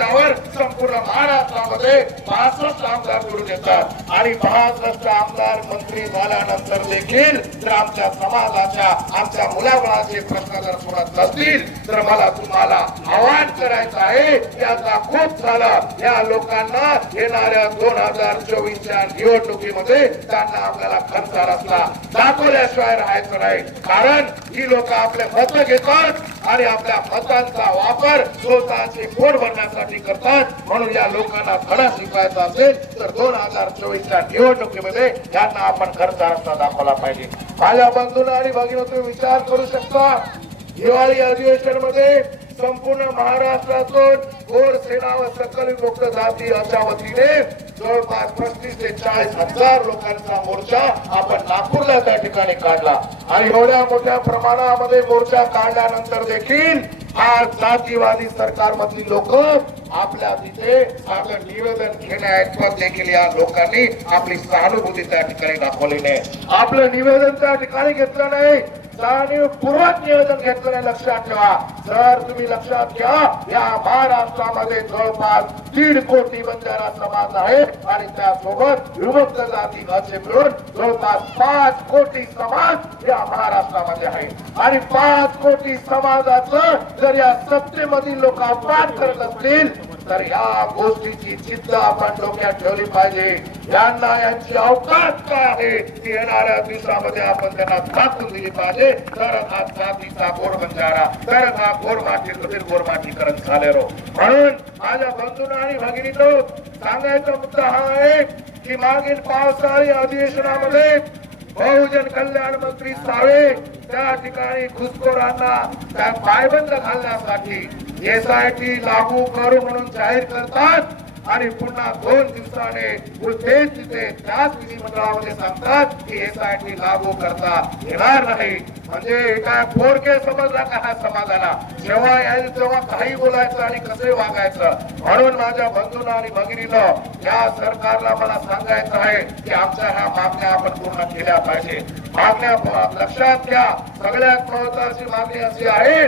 आदेशावर संपूर्ण महाराष्ट्रामध्ये पासष्ट आमदार निवडून येतात. आणि पासष्ट आमदार मंत्री झाल्यानंतर देखील जर आमच्या समाजाच्या आमच्या मुलाबाळाचे प्रश्न जर सोडत नसतील तर मला तुम्हाला आवाहन करायचं आहे याचा खूप झालं. या लोकांना येणाऱ्या दोन हजार चोवीसच्या निवडणुकीमध्ये त्यांना आपल्याला खर्चा रस्ता दाखवल्याशिवाय राहायचं नाही. कारण ही लोक आपले मत घेतात आणि आपल्या मतांचा वापर स्वतःचे पोट भरण्यासाठी करतात. म्हणून या लोकांना धडा शिकवायचा असेल तर दोन हजार चोवीसच्या निवडणुकीमध्ये यांना आपण खर्चा रस्ता दाखवला पाहिजे. माझ्या बंधूंना आणि भगिनी तुम्ही विचार करू शकता. हिवाळी अधिवेशनमध्ये संपूर्ण महाराष्ट्रातून थोर सेना व सकल मुक्त जाती अशा वतीने जवळपास पस्तीस ते चाळीस हजार लोकांचा मोर्चा आपण नागपूरला त्या ठिकाणी काढला. आणि एवढ्या मोठ्या प्रमाणामध्ये मोर्चा काढल्यानंतर देखील आज जातीवादी सरकारमधली लोक आपल्या तिथे आपलं निवेदन घेण्याऐवत देखील या लोकांनी आपली सहानुभूती त्या ठिकाणी दाखवली नाही. आपलं निवेदन त्या ठिकाणी घेतलं नाही. जाणीवपूर्वक नियोजन घेतलं लक्षात ठेवा. जर तुम्ही लक्षात घ्या या महाराष्ट्रामध्ये जवळपास दीड कोटी बंजारा समाज आहे आणि त्यासोबत विभक्त जाती असे मिळून जवळपास पाच कोटी समाज या महाराष्ट्रामध्ये आहे. आणि पाच कोटी समाजाचं जर या सत्तेमधील लोक अपमान करत असतील तर ह्या गोष्टीची चिंता आपण डोक्यात ठेवली पाहिजे. यांना यांची अवकाश काय आहे? ती येणाऱ्या दिवसामध्ये आपण त्यांना दाखवून दिली पाहिजे. तर हा जातीचा गोरबंजारा तर हा गोरमाटी कबीर गोरमाटीकरण झालेलो. म्हणून माझ्या बंधूंना आणि भगिनीनो सांगायचा मुद्दा हा आहे की मागील पावसाळी अधिवेशनामध्ये बहुजन कल्याण मंत्री सावे त्या ठिकाणी घुसखोरांना त्या पायबंद घालण्यासाठी एसआयटी लागू करू म्हणून जाहीर करतात आणि पुन्हा दोन दिवसाने तेच तिथे त्याच विधिमंडळामध्ये सांगतात की एसआयटी लागू करता येणार नाही. म्हणजे काय पोरके समजला का हा समाजाला? जेव्हा तेव्हा काही बोलायचं आणि कसे वागायचं म्हणून माझ्या बंधूंना आणि भगिनीनं या सरकारला मला सांगायचं आहे की आमच्या ह्या मागण्या आपण पूर्ण केल्या पाहिजे. मागण्या लक्षात घ्या. सगळ्यात महत्वाची मागणी अशी आहे